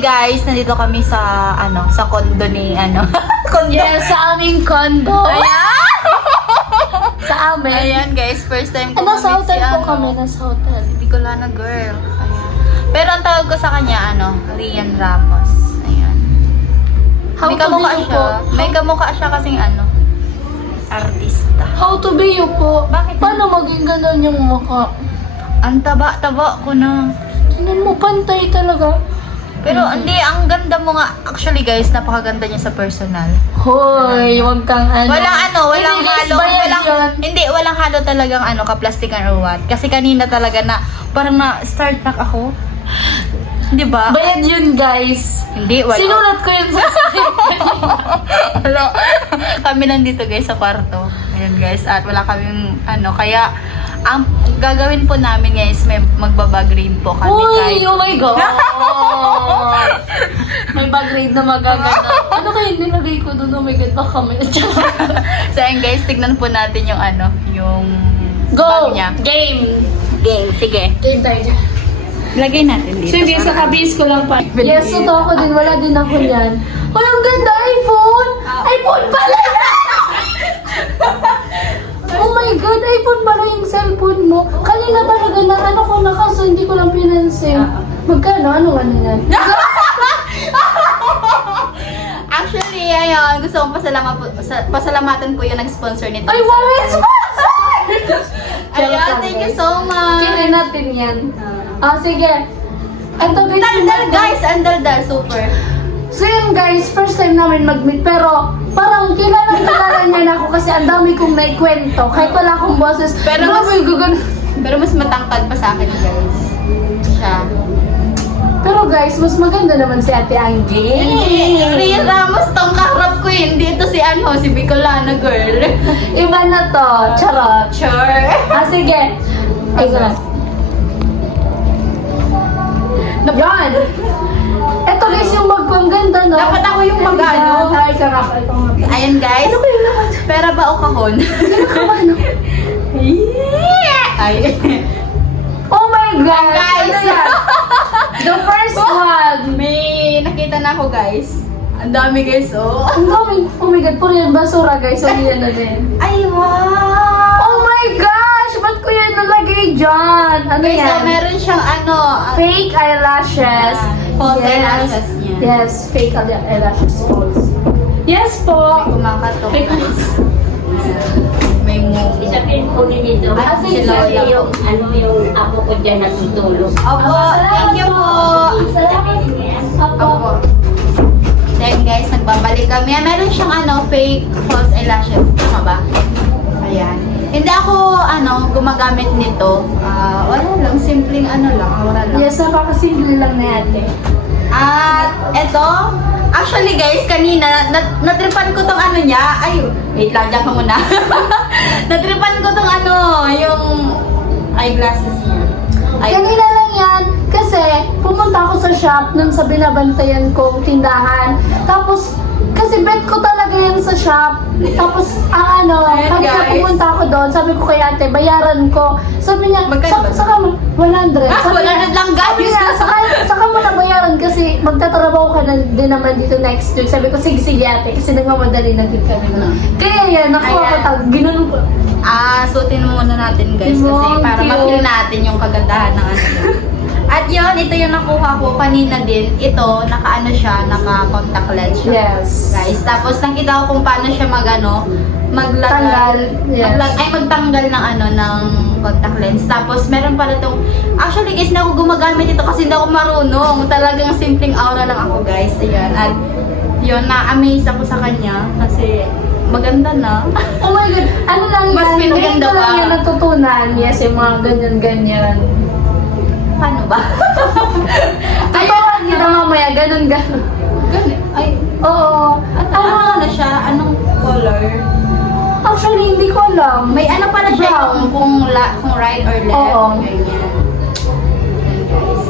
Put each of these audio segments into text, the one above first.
guys, nandito kami sa sa condo ni condo. Yes, sa aming condo. Ayan. Sa amin. Ayan guys, first time ko Nasa mamit hotel po kami, nasa hotel. si Bicolana girl. Ayan. Pero ang tawag ko sa kanya Rian Ramos. Ayan. How May to kamukha be you siya. po? May kamukha siya kasing artista. How to be you po? Bakit? Paano maging ganun yung mukha? Ang taba-taba ko na. Tingnan mo, pantay talaga. Pero hindi, ang ganda mo nga. Actually guys, napakaganda niya sa personal. Hoy, wag kang Walang walang Release halo, ba yan yun? walang halo talagang kaplastikan or what. Kasi kanina talaga na parang na-start na ako. 'Di ba? Bayad yun, guys. Hindi, wala. Sinulat ko yun sa Wala. Kami nandito guys sa kwarto. Ayun guys, at wala kaming kaya ang gagawin po namin guys, may magbabag rain po kami Uy, oh my God. May bag raid na magaganda. Ano kayo nilagay ko doon? Oh my God, baka may So ayun guys, tignan po natin yung yung Go! bag niya. Game! Game, sige. Game tayo dyan. Lagay natin dito. Sige, sa kabis ko lang pa. Yes, totoo ako din. Wala din ako yan. Uy, ang ganda! iPhone! iPhone pala! Oh my God! iPhone pala yung cellphone mo. Kanina talaga na ko na kaso hindi ko lang pinansin. Magkano? Ano yan? Actually, ayun, gusto kong pasalamatan po yung nag-sponsor nito. Ay, wow! It's sponsor! Ayun, thank you so much. Kinain natin yan. Sige. Ito guys. Daldal guys, ang daldal, super. So yun guys, first time namin mag-meet pero parang kilala niya na ako kasi ang dami kong naikwento. Kahit wala akong boses. Pero Pero mas matangkad pa sa akin guys. Siya. Pero guys, mas maganda naman si Ate Anggi. Rian Ramos tong kaharap ko hindi ito si si Bicolana girl. Iba na to. Charot. Sure. Sige. Ay, sarap. Yan. Ito guys, yung bag ko ang ganda, no? Dapat ako yung mag-ano. Ay, sarap. Ito nga. Ayun guys. Ano ba yung laman? Pera ba o kahon? Ano? Ay. Oh my God! Guys. Ano yan? The first one! May nakita na ako guys. Ang dami guys, oh. Ang dami. Oh my God, puro yan basura guys. So, yan na din. Ay, wow! Oh my gosh! Ba't ko yan nalagay dyan? Ano Guys, so yan? meron siyang Fake eyelashes. false eyelashes niya. Yes, fake eyelashes. False. Yes po. Kumakatok. Fake May mo. Isabihin po ninyo, Ay, si Lola. yung apo ko dyan natutulog. Opo, thank you po. Salamat niya. Opo. Then guys, nagbabalik kami. Meron siyang fake false eyelashes. Tama ba? Ayan. Hindi ako gumagamit nito. Wala lang, simpleng lang, mura lang. Yes, napakasimple lang na ate. At eto, actually guys, kanina natripan ko tong niya. Ay, wait lang, dyan ka muna. Natripan ko tong yung eyeglasses niya. Ay, Kanina lang yan kasi pumunta ako sa shop nun sa binabantayan kong tindahan. Tapos, kasi bet ko talaga yan sa shop. Tapos, Ayan, kanina guys. pumunta ako doon, sabi ko kay ate, bayaran ko. Sabi niya, Magkano ba? saka mo, 100. Sabi 100 lang guys. Sabi niya, saka mo na bayaran kasi magtatrabaho ka na din naman dito next week. Sabi ko, sige ate, kasi nagmamadali na din kami. Kaya yan, nakuha ko Ayan. ginanon ko. Suotin mo muna natin guys kasi Thank para you. ma-feel natin yung kagandahan ng At yun, ito yung nakuha ko kanina din. Ito, naka-contact lens siya. Yes. Guys, tapos nakita ko kung paano siya maglagay. Tanggal, yes. Magtanggal ng ng contact lens. Tapos meron pala tong, actually guys, na ako gumagamit ito kasi hindi ako marunong. Talagang simpleng aura lang ako guys. Ayan. At yun, na-amaze ako sa kanya kasi maganda na. Oh my God! Ano lang Mas yan? pinaganda Ngayon ko lang pa. yan natutunan. Yes, yung mga ganyan-ganyan. Paano ba? Tutukan nyo na mamaya, ganun-ganun. Ganun. Ay, Oo. ano siya? Anong color? Actually, hindi ko alam. May pala siya Brown. kung right or left. Oo. Ganyan. Ayan, guys.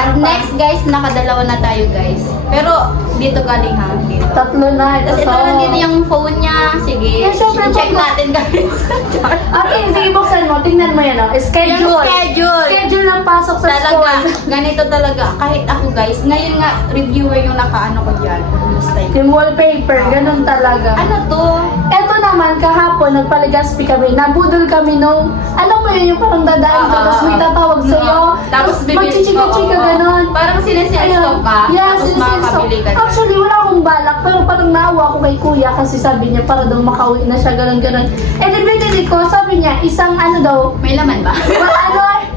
At next guys, nakadalawa na tayo guys. Pero dito galing ha. Dito. Tatlo na. Tapos ito lang dito yung phone niya. Sige, Yeah, syempre, check pag- natin guys. Okay, sige, buksan mo. Tingnan mo yan, oh. Schedule. Yung schedule. Schedule ng pasok sa Talaga, school. ganito talaga. Kahit ako guys, ngayon nga, reviewer yung nakaano ko dyan. Style. Yung wallpaper, ganun talaga. Ano to? Eto naman, kahapon, nagpaligaspi kami. Nabudol kami nung, alam mo yun, yung parang dadaan ka, tapos may tatawag sa'yo. Tapos magchichika-chika, oo. ganun. Parang sinisiestop ka. Yeah, tapos sinisiestop. makakabili ka. Actually, wala akong balak, pero parang naawa ako kay kuya kasi sabi niya, para daw makauwi na siya, ganun. Eh, di binili ko, sabi niya, isang ano daw, May laman ba?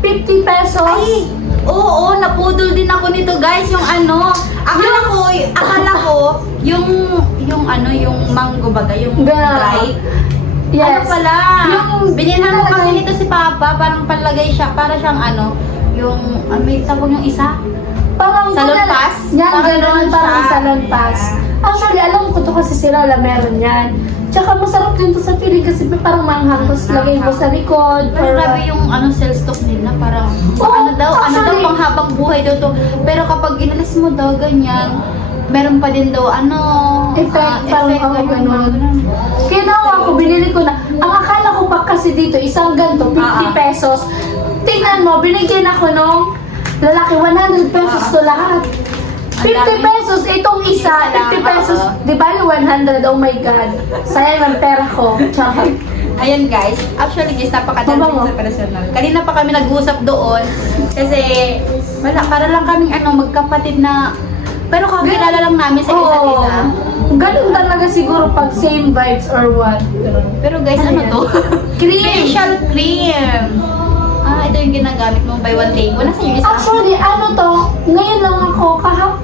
50 pesos. Ay, oo, napudol din ako nito guys, yung ano. Akala ko, yung ano, yung mango baga, yung dry. Yes. Ano pala? Yung Binilhan ko kasi talagang- nito si Papa, parang palagay siya, para siyang ano, yung, may tawag yung isa. Parang Salon ganun- pass? Yan, Parang ganun, ganun parang siya. salon pass. Actually, alam ko to kasi si Lola meron yan. Tsaka masarap din to sa feeling kasi parang manghang. Tapos lagay mo sa likod. Pero grabe yung ano, sales stock nila, parang, Oo, ano daw, actually- pang habang buhay daw to. Pero kapag inalis mo daw, ganyan, meron pa din daw, ano, Effect, parang, effect, ganun. Kinawa ko, binili ko na. Ang akala ko pa kasi dito, isang ganito, 50 pesos. Tingnan mo, binigyan ako nung lalaki, 100 pesos to lahat. 50 dami. pesos, itong isa, Isa lang, 50 pesos, oo. di ba 100, oh my God. Sayang ang pera ko. Tsaka, Ayan guys, actually guys, napakadami Mabango. sa personal. Kanina pa kami nag-uusap doon kasi wala, para lang kaming ano, magkapatid na, pero kakilala lang namin sa isa't oo. isa. Ganun talaga siguro pag same vibes or what. Pero guys, ano to? Cream. Facial cream. Ito yung ginagamit mo, buy one take one. Nasaan yung isa? Actually, ano to, ngayon lang ako,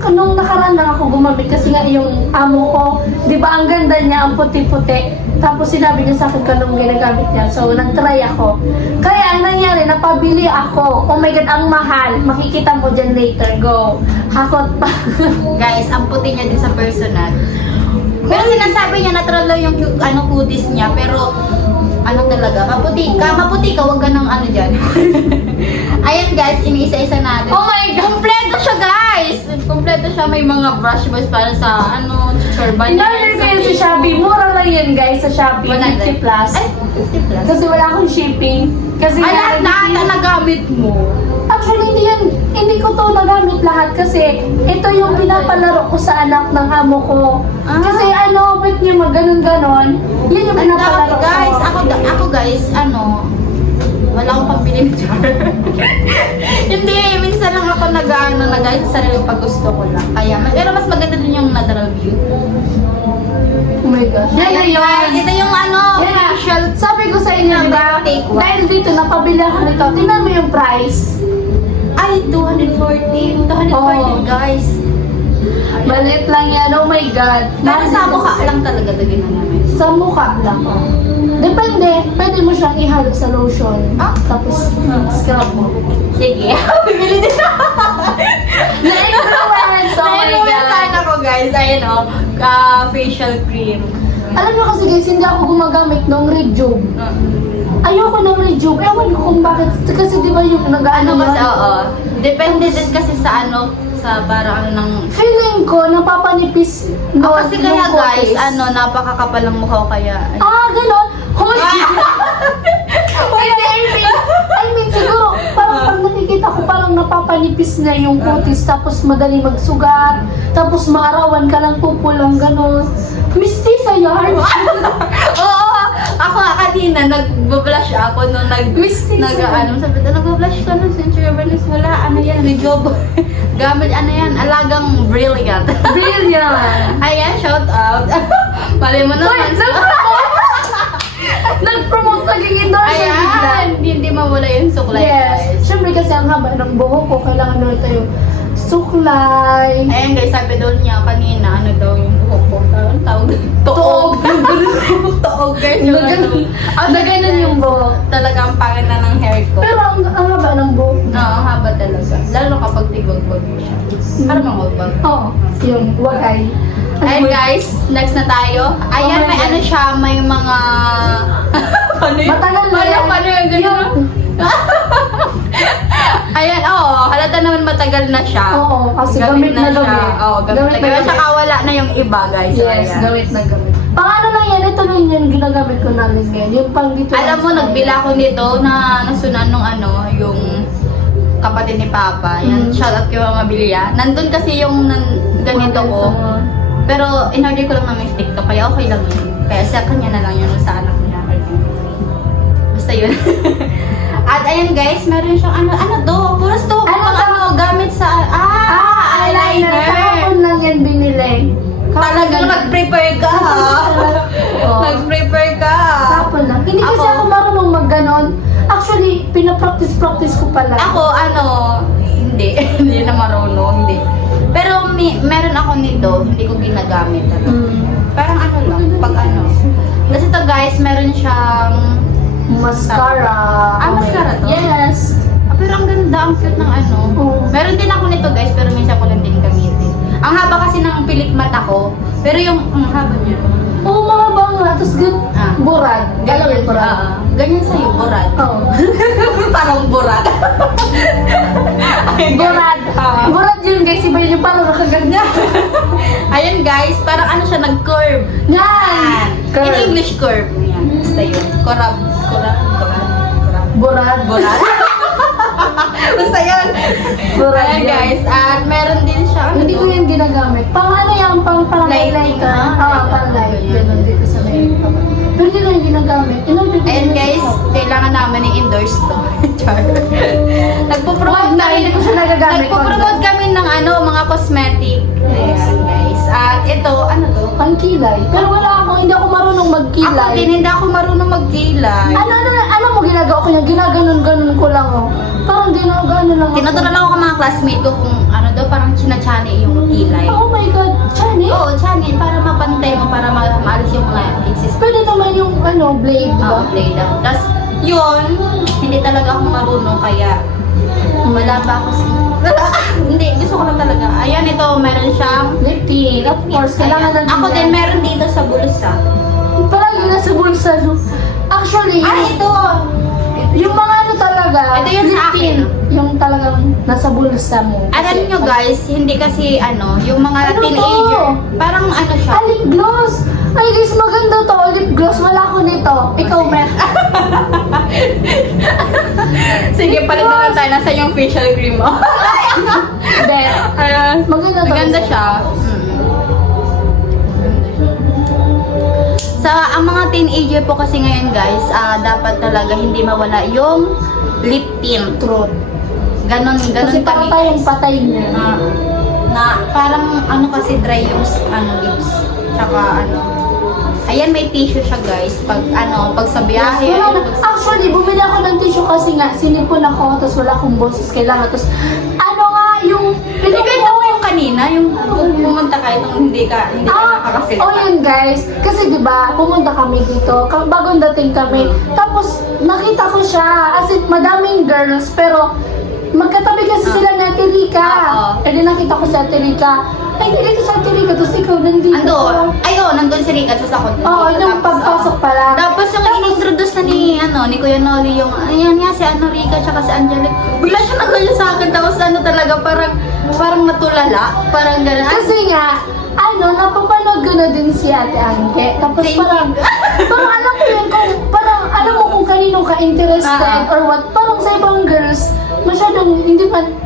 nung nakaraan lang ako gumamit kasi nga yung amo ko, di ba ang ganda niya, ang puti-puti. Tapos sinabi niya sa akin kanong ginagamit niya. So, nag-try ako. Kaya ang nangyari, napabili ako. Oh my God, ang mahal. Makikita mo dyan later. Go. Hakot pa. Guys, ang puti niya din sa personal. Pero sinasabi niya natural lang yung ano cuties niya, pero ano talaga, maputi ka, wag ka ng ano dyan. Ayan guys, iniisa-isa natin. Oh my God. Kompleto siya guys! Kompleto siya, may mga brush balls para sa ano, turban. Inorder ko yun sa Shopee. Mura lang yun guys sa Shopee. 50 plus. Ay, 50 plus. Kasi wala akong shipping. Kasi Ay, nga- lahat na nagamit mo. Actually, hindi ko to nagamit lahat kasi ito yung pinapalaro ko sa anak ng amo ko. Ah. Kasi ano, bet niya ganon-ganon. Yun yung Ang dami pinapalaro ko. guys, ako guys, ano, wala akong pambili ng jar. Hindi, minsan lang ako nag-guide sa sarili pag gusto ko lang. Kaya, pero mas maganda din yung natural view. Oh my gosh. Ayan guys, ito yung ano, Yan na. facial. Sabi ko sa inyo, Yan, diba? take one. Dahil dito, napabili ako nito. Tingnan mo yung price. Ay, 214 Oo. guys. Ayan. Maliit lang yan. Oh my God. Pero sa mukha lang talaga lagyan na namin. Sa mukha lang. Depende. Pwede mo siyang ihalo sa lotion. Ah? Tapos, scrub mo. Sige, bibili din ako. Na-influence. Oh my God. Saan ako guys, ayun o, facial cream. Alam mo kasi guys, hindi ako gumagamit ng Rejuve. Ayoko ng Rejuve. Ewan ko kung bakit. Kasi di ba yung nag-ano Ano kasi, yun? oo. Depende din kasi sa ano, sa parang ano ng... Feeling ko, napapanipis Kasi kaya yung guys, kutis. ano, napakakapal ng mukha ko kaya. Ah, ganon? Hoy! I mean, siguro, parang pag nakikita ko, parang napapanipis na yung kutis, tapos madali magsugat, tapos maarawan ka lang pupulang ganon. Mistisa yan! Oo! Ako nga kanina, nag-blush ako nung nag-ano, sabi ko, nag-blush ka ng Century Venice, wala, ano yan, Rejob. Gamit, ano yan, alagang brilliant. Brilliant! Ayan, shout out. Mali mo naman. Nag-promote naging endorser bigla. Ayan, hindi mawala yung suklay. Yes. Siyempre kasi ang haba ng buhok ko, kailangan naman tayo suklay. Ayan guys, sabi doon niya kanina, ano daw yung buhok ko. Ano tawag? Toog. Toog guys. Yung ano. Na ganun yung buhok. Talagang pangit na ng hair ko. Pero ang haba ng buhok. Oo, ang haba talaga. Lalo kapag tigwag-wag mo siya. Parang mangwag-wag. Oo. Yung wagay. Ayan guys, next na tayo. Ayan, may ano siya, may mga... Paano yun? Matagal na yan. Paano yung ganyan? Ayan, halata naman matagal na siya. Oo, kasi gamit na siya. gamit. Oo, gamit na gamit. Saka wala na yung iba, guys. So, Yes, ayan. gamit na gamit. Pang ano lang yan, ito lang yung ginagamit ko namin ngayon. Yung pang dito. Alam mo, nagbila ko nito na nasunan nung yung kapatid ni Papa. Yan, shout out kay Mama Bilia. Nandun kasi yung ganito ko. Pero in-order ko lang naman yung TikTok, kaya okay lang yun. Kaya sa kanya na lang yun sa anak niya. Basta yun. At ayan guys, meron siyang ano to? Puros to. Gamit sa, eyeliner. Kahapon lang yan binili. Talagang nag-prepare ka, ha? Oo. Nag-prepare ka. Kahapon lang. Hindi kasi ako marunong mag-ganon. Actually, pinapractice ko pala. Ako, hindi. Hindi na marunong, hindi. Pero meron ako nito, hindi ko ginagamit. Parang lang, pag Kasi to guys, meron siyang Mascara. Mascara to? Yes. Pero ang ganda, ang cute ng Oo. Meron din ako nito guys, pero minsan ko lang din gamitin. Ang haba kasi ng pilik mata ko, pero yung haba niya. Oo, mahaba nga. Tapos burad. Alam mo, burad. Ganyan sa'yo, burad. Oo. Parang burad. Burad. Burad yun guys. Iba yun yung parang nakaganda. Ayun guys, parang siya, nag-curve. Yan. In English, curve. Yan, basta yun. Kurab. Burad. Burad. Basta yun. Burad Ayan yan. guys, at meron din siya. Hindi ko yan ginagamit. Pang ano yan? Pang Lighting, highlighter. Pang light. Ganun dito sa may. Pero hindi ko yan ginagamit. Ayan guys, kailangan namin i-endorse to. Char. Nagpo-promote kami. Hindi ko siya nagagamit. Nagpo-promote kami ng mga cosmetic. Ayan guys. At ito, to? Pang kilay. Pero wala ako. Hindi ako marunong magkilay. Ako din, hindi ako marunong magkilay. Ano mo ginagawa ko niya? Ginaganon-ganon ko lang oh. Parang ginaganon lang ako. Tinuturuan ako ng mga classmate ko kung parang chinachane yung kilay. Oh my God. Chani? Oo, chane, para mapantay mo, para maalis yung mga exist. Pwede naman yung blade Oo, ba? play lang. Tapos, yun, hindi talaga ako marunong, kaya wala pa ako hindi, gusto ko lang talaga. Ayan, ito, meron siyang Lip tint. Of course, kailangan Ayan. natin Ako yan. din, meron dito sa bulsa. Parang yun nasa bulsa, no? Actually, Ito! yung mga talaga, Ito yun lip sa akin. tint, yung talagang nasa bulsa mo. Alam nyo guys, hindi kasi yung mga Ano teenager, to? parang siya. Lip gloss! Ay guys, maganda to. Lip gloss, wala ko nito. Ikaw, Mer. Sige, palit na lang tayo. Nasa yung facial cream mo. Hindi. Ayan. Maganda to. Maganda siya. Sa ang mga teenager po kasi ngayon guys, dapat talaga hindi mawala yung lip tint. Truth. Ganon Kasi parang tayong patay na. Na parang kasi dry yung lips. Tsaka ayan, may tissue siya guys. Pag sa biyahe. Wala na. Actually, bumili ako ng tissue kasi nga, sinipon ako, tapos wala akong boses kailangan. Tapos, yung... Pinagkita mo yung kanina, yung pumunta ka, itong hindi ka nakakasilita. Oh yun guys. Kasi diba, pumunta kami dito, bagong dating kami. Tapos, nakita ko siya, as in, madaming girls, pero magkatabi kasi sila ni Ate Rica. Oo. Eh di nakita ko si Ate Rica. Ay, dito sa Ate Rica, tapos ikaw nandito. Nandun si Rika, tapos ako. Oo, yung pagpasok pala. Tapos yung in-introduce na ni Kuya Noli, yung, ayan nga, si Rika, tsaka si Angelic. Bigla siya nagganyan sa akin, tapos talaga, parang natulala. Parang gano'n. Kasi nga, napapanood ko na din si Ate Angke. Tapos Thank parang alam ko yun, parang alam mo kung kanino ka interested or what. Parang sa ibang girls, masyadong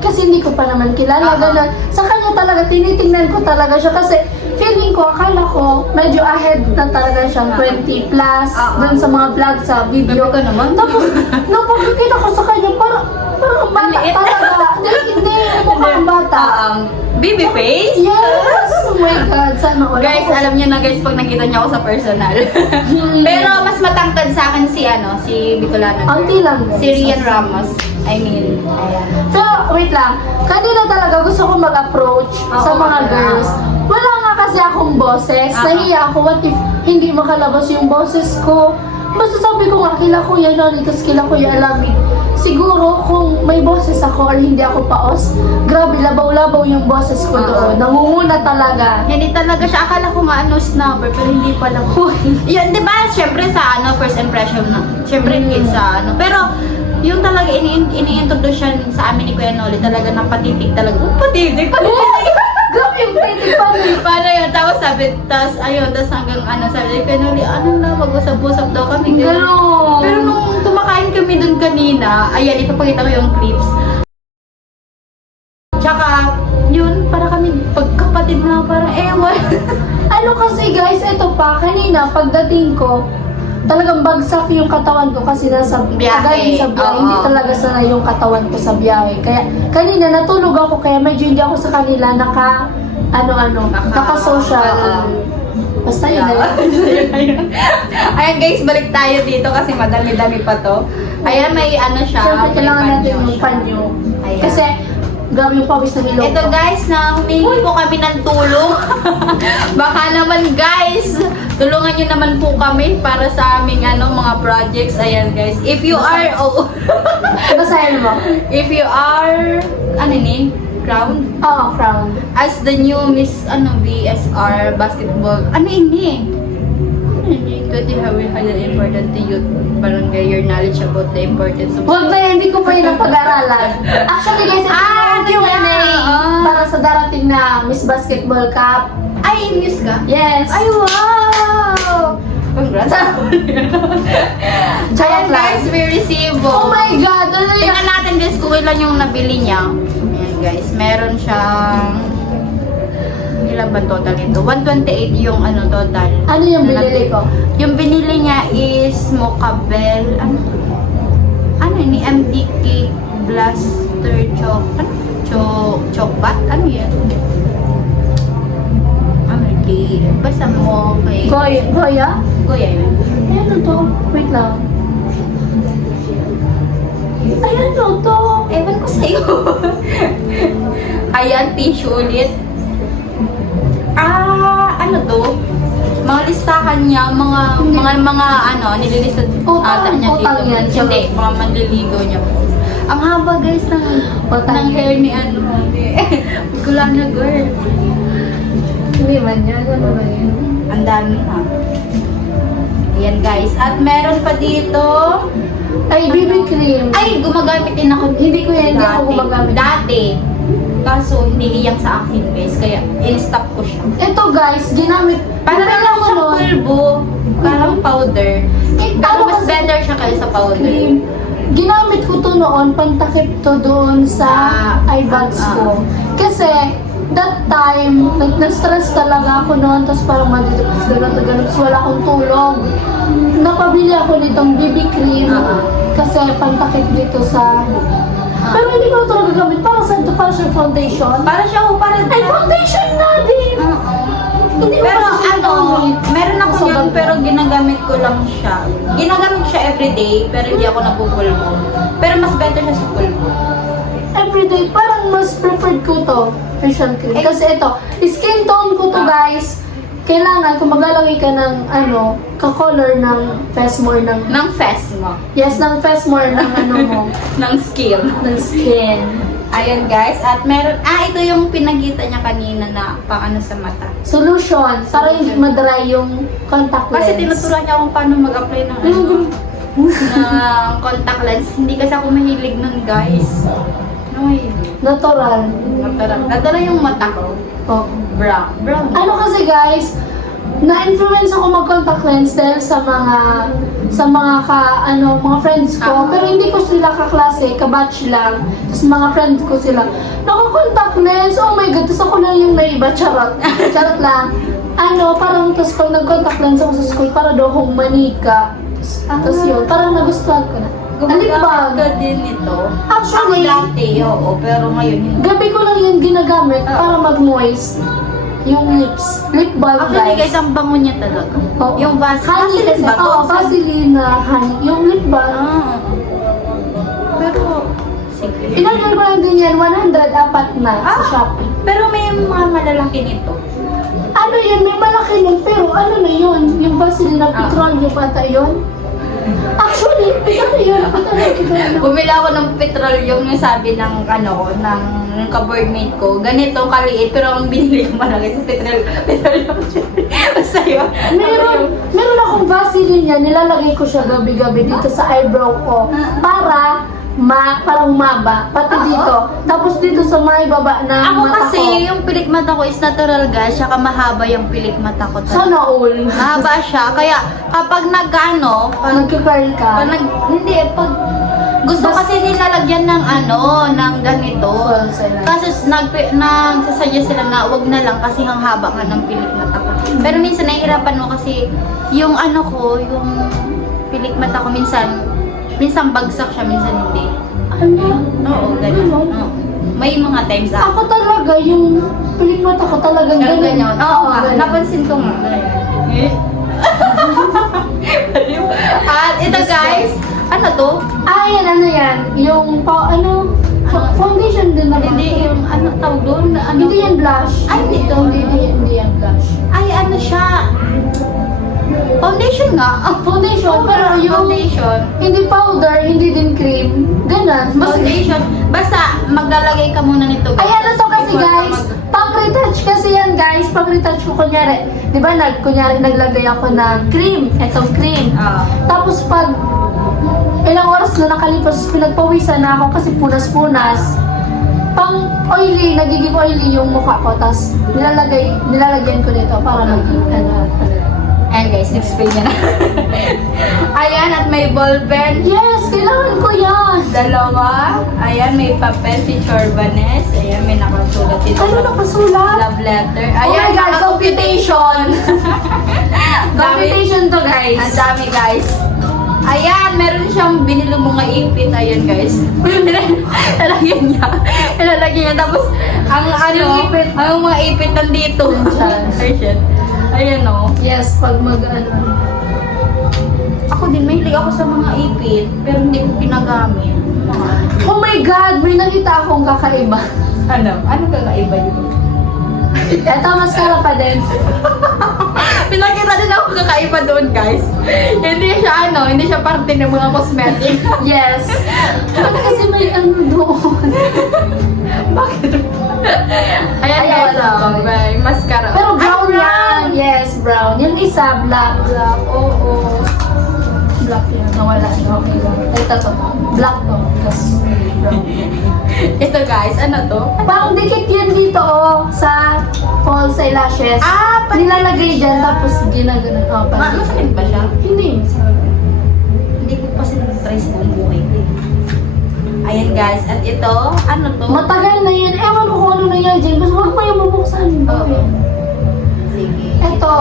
kasi hindi ko pa naman kilala. Ganun. Sa kanya talaga, tinitingnan ko talaga siya kasi feeling ko, akala ko, medyo ahead na talaga siyang 20 plus dun sa mga vlog sa video. Bebe ka naman. Tapos, nung pagkikita ko sa kanya, parang bata Maliit. talaga. Hindi, mukhang bata. Baby face? Yes! Oh my God, sana wala. Guys, alam niyo na guys, pag nakita niyo ako sa personal. Pero mas matangkad sa akin si Bicolano. Auntie lang. Si Rian Ramos. Ayan. Pero, wait lang. Kanina talaga gusto ko mag-approach sa mga girls. Wala nga kasi akong boses. Nahiya ako, what if hindi makalabas yung boses ko? Basta sabi ko nga, kila Kuya Noli, tapos kila Kuya Alamig. Siguro kung may boses ako or hindi ako paos, grabe, labaw-labaw yung boses ko doon. Nangunguna talaga. Hindi talaga siya. Akala ko nga snubber, pero hindi pala ko. Yun, di ba? Siyempre sa first impression na. Siyempre sa Pero, yung talaga ini-introduce siya sa amin ni Kuya Noli, talaga napatitig talaga. Patitig! Grabe yung titig pa rin. Paano yun? Tapos hanggang sabi ni Kuya Noli, mag-usap-usap daw kami. ganun. Gano'n. Pero nung kumakain kami dun kanina, ayan, ipapakita ko yung clips. Tsaka, yun, para kami pagkapatid na parang ewan. Ano kasi guys, ito pa, kanina pagdating ko, talagang bagsak yung katawan ko kasi nasa Biyahe. galing sa biyahe. Oo. Hindi talaga sanay yung katawan ko sa biyahe. Kaya kanina natulog ako kaya medyo hindi ako sa kanila naka-social. Basta yun na yun. Ayan guys, balik tayo dito kasi madami-dami pa to. Ayan, may siya. Siyempre may kailangan natin panyo yung siya. panyo. Ayan. Kasi grabe yung pawis ng ilong Ito ko. guys, na humingi po kami ng tulong. Baka naman guys, tulungan nyo naman po kami para sa aming mga projects. Ayan guys, if you are, Basahin mo. if you are, crowned Oo, crown. as the new Miss BSR basketball. Ano ini? 20 how we had an important to youth barangay your knowledge about the importance of Huwag na yan, hindi ko pa yun ang pag-aralan. Actually guys, ito ano yung yan? para sa darating na Miss Basketball Cup. Ay, news ka? Yes. Ay, wow! Congrats! Ayan guys, we receive. Oh my God! Ano yan? Tingnan natin guys kung ilan yung nabili niya. Ayan guys, meron siyang ilan ba total ito? 128 yung total. Ano yung binili ko? Yung binili niya is Mocabel, ano ini? MDK Blaster Chokbat? Ano yan? Basta mo kay Goya? Goya yun. Ay, ano to? Wait lang. Ay, ano to? Ewan ko sa'yo. Ayan, tissue ulit. Ano to? Mga listahan niya, mga nililista ata niya dito. Utang yan, Hindi, mga manliligaw niya. Ang haba guys ng hair ni Gula na girl. Hindi man yan. Ano ba yun? Ang dami ha. Ayan guys. At meron pa dito. Ay, BB cream. Ay, gumagamit din ako. Hindi ko yan, hindi ako dati. gumagamit. Dati. Kaso, hindi iyak sa akin guys. Kaya, in-stop ko siya. Ito guys, ginamit. Parang Bumili lang ako siyang nun. pulbo. Parang powder. Pero ano mas kasi- better siya kaysa powder. Cream. Ginamit ko to noon, pantakip to doon sa eye bags ko. Kasi, that time, na-stress talaga ako noon, tapos parang madidipis ganun, tapos wala akong tulog. Napabili ako nitong BB cream, kasi pantakip dito sa... Pero hindi ko ito nagagamit, parang sa ito, parang siya foundation. Para siya, parang... Ay, foundation na din! Oo. Hindi ko Pero parang gamit. meron ako Sa yan, bag. pero ginagamit ko lang siya. Ginagamit siya everyday, pero hindi ako napupulbo. Pero mas better siya sa pulbo. Everyday, parang mas preferred ko to, facial cream. Kasi ito, skin tone ko to guys. Kailangan, kung maglalagay ka ng ka-color ng Fesmore ng... Ng face mo. Yes, ng Fesmore ng mo, Ng skin. ng skin. Ayun guys, at meron, ito yung pinagkita niya kanina na pang sa mata. Solution, para hindi madry yung contact lens. Kasi tinuturuan niya kung paano mag-apply ng ng contact lens. Hindi kasi ako mahilig nun guys. Natural. Nadala yung mata ko. Oh. Brown. Ano kasi guys, na-influence ako mag-contact lens dahil sa mga mga friends ko. Pero hindi ko sila kaklase, kabatch lang. Tapos mga friends ko sila. Naka-contact lens, oh my God, tapos ako lang yung naiba, charot. Charot lang. Parang tapos pag nag-contact lens ako sa school, para daw akong manika. Tapos yun, parang nagustuhan ko na. Gumagamit Alipag. ka din nito. Actually, Ako dati, oo. Pero ngayon, hindi. gabi ko lang yun ginagamit para mag-moist. Yung lips. Lip balm Actually guys. guys, ang bango niya talaga. Oo. Yung Honey Vaseline kasi. ba to? Oo, Vaseline na honey. Yung lip balm. Pero, sige. Inorder ko lang din yan, 104 na sa Shopee. Pero may mga malalaki nito. Ano yun, may malaki nun, pero ano na yun? Yung Vaseline na petroleum ata yun? Actually, ano yun? Bumili ako ng petroleum yung sabi ng ng ka-boardmate ko. Ganito kaliit, pero ang binili ko malaki sa petroleum. Basta yun. Meron akong Vaseline yan, nilalagay ko siya gabi-gabi dito sa eyebrow ko para parang humaba, pati Oo. dito. Tapos dito sa may baba na Ako mata kasi, ko. yung pilik mata ko is natural guys, saka mahaba yung pilik mata ko. Sana all. Mahaba siya, kaya kapag nag-ano, Nagka-curl ka. hindi, pag gusto kasi nilalagyan ng ng ganito. False eyelash. Kasi nagsasuggest sila na wag na lang kasi ang haba nga ng pilik mata ko. Pero minsan nahihirapan mo kasi yung yung pilik mata ko minsan bagsak siya, minsan hindi. Ano? Oo, ganyan. Oo. May mga times Ako talaga, yung pilik mata ko talagang Ganun, ganun. ganyan. Oo nga, ganun. napansin ko nga. At ito guys, ano to? Ano yan? Yung foundation din naman. Hindi yung tawag doon? Hindi yan blush. Ay, hindi to. Hindi yan blush. Ay, ano siya? Foundation nga. Foundation, pero yung foundation. hindi powder, hindi din cream. Ganun. Foundation. Basta, maglalagay ka muna nito. Ay, ano to kasi guys? Pang-retouch kasi yan guys. Pang-retouch ko kunyari. Di ba kunyari naglagay ako ng cream. Etong cream. Tapos pag ilang oras na nakalipas, pinagpawisan na ako kasi punas-punas. Pang oily, nagiging oily yung mukha ko. Tapos nilalagyan ko nito para maging Ayan guys, explain niya na. Ayan, at may ball pen. Yes, kailangan ko yan. Dalawa. Ayan, may papel si Chorbanes. Ayan, may nakasulat dito. Ano nakasulat? Love letter. Oh my Ayan, God, computation. Computation to guys. Ang dami guys. Ayan, meron siyang binili mga ipit. Ayan guys. Ilalagyan niya. Tapos, Yung ipit. ang mga ipit nandito. Ayan. Ayan o. Yes, pag Ako din, mahilig ako sa mga ipit. Pero hindi ko ginagamit. Oh my God, may nakita akong kakaiba. Ano? Ano kakaiba yun? Eto, mascara pa din. Pinakita din ako kakaiba doon, guys. Hindi siya parte ng mga cosmetic. Yes. Bakit kasi may doon? Bakit? Ayan, Ayan, guys, may mascara. Pero brown Ay, yan. Yes, brown. Yung isa, black. Black, oo. Black yan. Nawala. Okay lang. Ito to. Black to. Tapos brown. Ito, guys, ano to? Pang dikit yan dito, sa false eyelashes. Nilalagay dyan, tapos ginaganon. Masakit ba siya? Hindi. Hindi ko pa sila try sa buong buhay ko. Ayan, guys. At ito, ano to? Matagal na yan. Ewan ko kung ano nangyari dyan. Basta huwag mo yung bubuksan. Oo. Sige. Ito.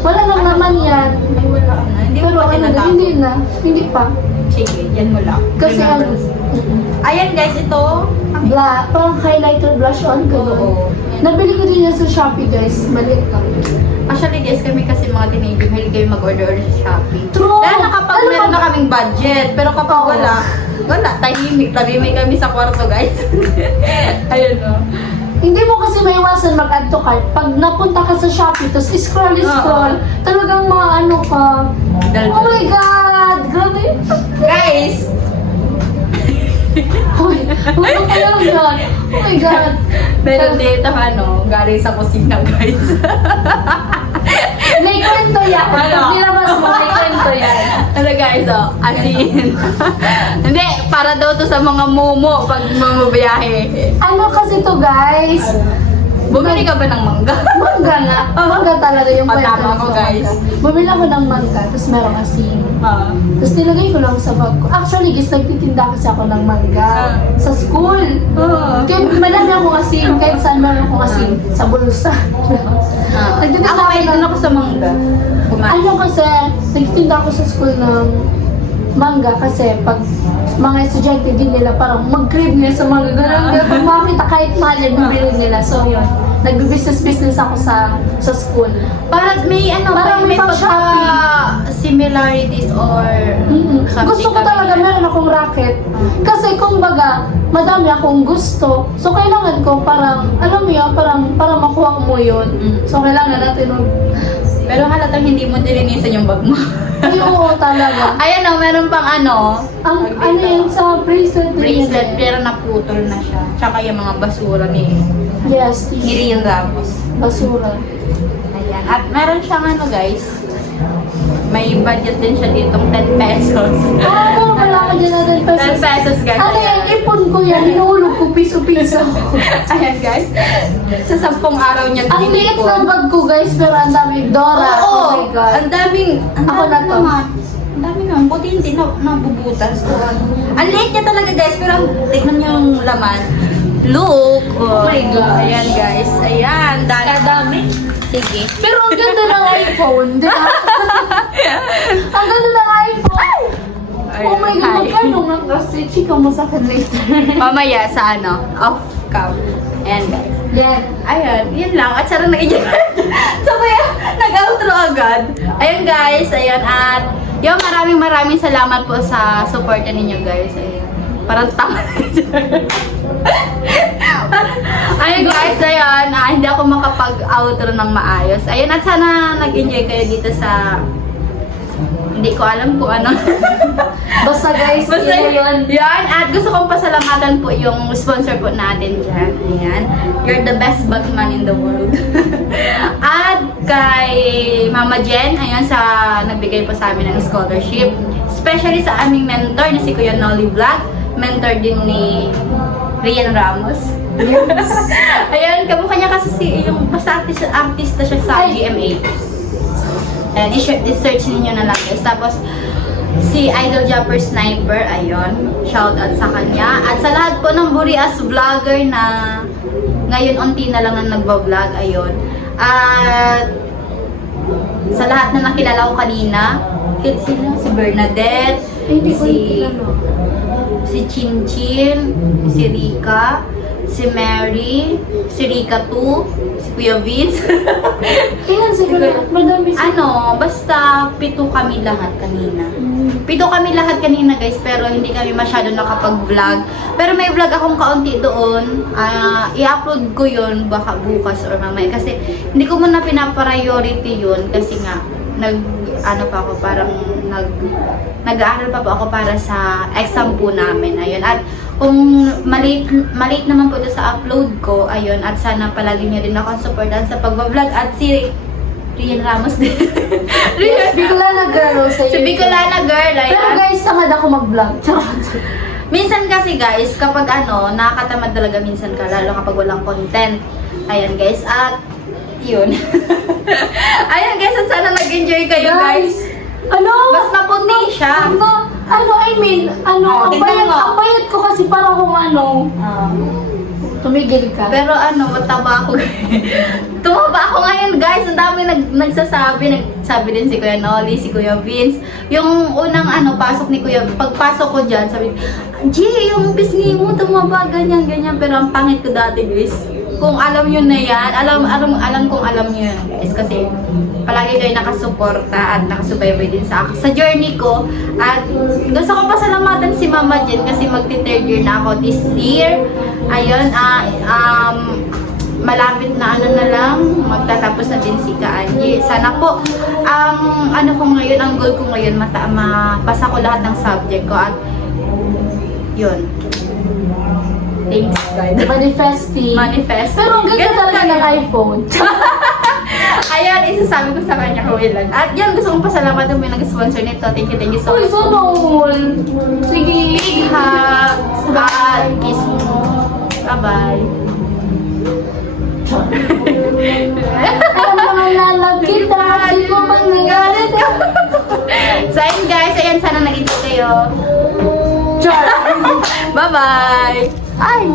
Wala nang naman yan. Ay, wala na. Hindi mo Pero pa ano, tinatapos. hindi na. Hindi pa. Sige, yan mo lang. Kasi ano, Ayan, guys, ito. black, parang highlighter blush on ko. Oo. Nabili ko din yan sa Shopee guys. Maliit lang. Actually, guys, kami kasi mga teenager, mahilig kami mag-order sa Shopee. True! Dahil na kapag Ano meron ba? na kaming budget, pero kapag Oo. wala, tahimik kami sa kwarto, guys. Ayun, no. Hindi mo kasi maiwasan mag-add to cart. Pag napunta ka sa Shopee, tapos scroll, talagang ano ka. Oh my God! Grabe. Guys, Uy, ano kaya yan? Oh my God. meron dito, galing sa kusina, guys. May kwento yan. Ano? Pag nilabas mo, may kwento yan. Ano, guys, as in. Hindi, para daw to sa mga momo pag mamabiyahe. Ano kasi to guys? Bumili ka ba ng mangga? Mangga nga. Mangga talaga yung kwento. Patama ko, sa guys. mangga. Bumili ako ng mangga, tapos merong asin. Ah. Tapos nilagay ko lang sa bag ko. Actually, guys, nagtitinda kasi ako ng mangga. Sa school. Kaya madami akong asin. Kahit saan meron akong asin. Sa bulsa. Nagtitinda Ako may doon ako sa mangga. Kumain. Ano kasi, nagtitinda ako sa school ng mangga kasi pag mga estudyante din nila parang mag-crave nila sa mga ganun. Kaya pag makakita kahit mahal yan, bibili nila. So yun, nag-business ako sa school. Parang may Parang may similarities or something. Gusto ko talaga meron akong racket. Kasi kumbaga, madami akong gusto. So kailangan ko parang, alam mo yun, parang makuha mo yun. So kailangan natin Pero halatang hindi mo dilinisan yung bag mo. ay oo talaga. Ayan o, meron pang Ang ano yun sa bracelet. bracelet, pero naputol na siya. Tsaka yung mga basura ni Yes, Rian Ramos. basura. Ayan. At meron siyang guys, may budget din siya ditong 10 pesos. Oo, wala ka dyan na 10 pesos. 10 pesos guys. Ano yan, ipon ko yan, hinuhulog ko piso-piso. Ayan guys. Sa 10 araw niya Ang liit ng bag ko guys, pero ang dami. Dora, Oo, oh my God. ang daming, Ako na to. Ang dami naman, buti hindi nabubutas. So, ang liit niya talaga guys, pero tignan niyo yung laman. Look! Oh my God. Ayan guys, ayan. Kadami. Sige. Pero ang ganda ng iPhone, di ba? Ang ganda ng iPhone. Oh my God, magkano nga kasi? Chika mo sa akin later. Mamaya sa ano, off cam. Ayan guys. Yan. Ayan, yun lang. At sarang nag-enjoy. So kaya, nag-outro agad. Ayan guys, ayan. At yung maraming salamat po sa support ninyo guys. Ayan. Parang tama. Ayun guys, ayun. Hindi ako makapag-outro ng maayos. Ayun, at sana nag-enjoy kayo dito sa... Hindi ko alam kung ano. Basta guys, yun. Yan. At gusto kong pasalamatan po yung sponsor po natin dyan. Ayan. You're the best Batman in the world. At kay Mama Jen, ayan, sa nagbigay po sa amin ng scholarship. Especially sa aming mentor na si Kuya Nolly Vlog. Mentor din ni Rian Ramos. Yes. Ayan, kamukha niya kasi yung basta artista siya sa Ay. GMA. And i-search ninyo na lang guys. Tapos, si Idol Jumper Sniper, ayun, shout out sa kanya. At sa lahat po ng Burias vlogger na ngayon unti na lang na nagbablog, ayun. At sa lahat na nakilala ko kanina, si Bernadette, Hindi ko si kilala. Chin Chin, si Rika, si Mary, si Rika 2, si Kuya Vince. Ilan siguro? Madami siguro. Ano, basta 7 kami lahat kanina. 7 kami lahat kanina guys, pero hindi kami masyado nakapag-vlog. Pero may vlog akong kaunti doon. I-upload ko yun baka bukas or mamaya. Kasi hindi ko muna pinapriority yun kasi nga, nag-aaral pa po ako para sa exam po namin. Ayun. At kung malate naman po ito sa upload ko, ayun, at sana palagi niyo din ako supportan sa pagbablog at si Rian Ramos din. Yes, Bicolana girl sa Si Bicolana girl, ayun. Pero guys, tamad ako mag-vlog. Minsan kasi guys, kapag nakakatamad talaga minsan ka, lalo kapag walang content. Ayan guys, at yun. Ayan guys, at sana nag-enjoy kayo guys. Ano? Mas maputi siya. Ang tingnan mo. bayad ko kasi para kung tumigil ka. Pero mataba ako. Tumaba ako ngayon guys. Ang dami nagsabi din si Kuya Nolly, si Kuya Vince. Yung unang pasok ni Kuya, pagpasok ko dyan, sabi, G, yung pisngi mo tumaba, ganyan. Pero ang pangit ko dati guys. Kung alam nyo na yan, alam kong alam nyo yan guys. Kasi palagi kayo nakasuporta at nakasubaybay din sa journey ko. At gusto ko pasalamatan si Mama Jen kasi magti-third year na ako this year. Ayun, malapit na na lang, magtatapos na din si Ka-Angie. Sana po, ang goal ko ngayon, mapasa ko lahat ng subject ko at yun. Thanks, God. Manifest. Pero ang ganda Ganun talaga tayo. ng iPhone. Ayan, isasabi ko sa kanya kung ilan. At yan, gusto kong pasalamatan mo yung nag-sponsor nito. Thank you so Uy, much. so all. Sige. Big hugs. At kiss mo. Bye-bye. Ang mga lalab kita. Di mo bang nagalit ka? So, ayun guys. Ayan, sana nag-enjoy kayo. Char. Bye-bye. Ay!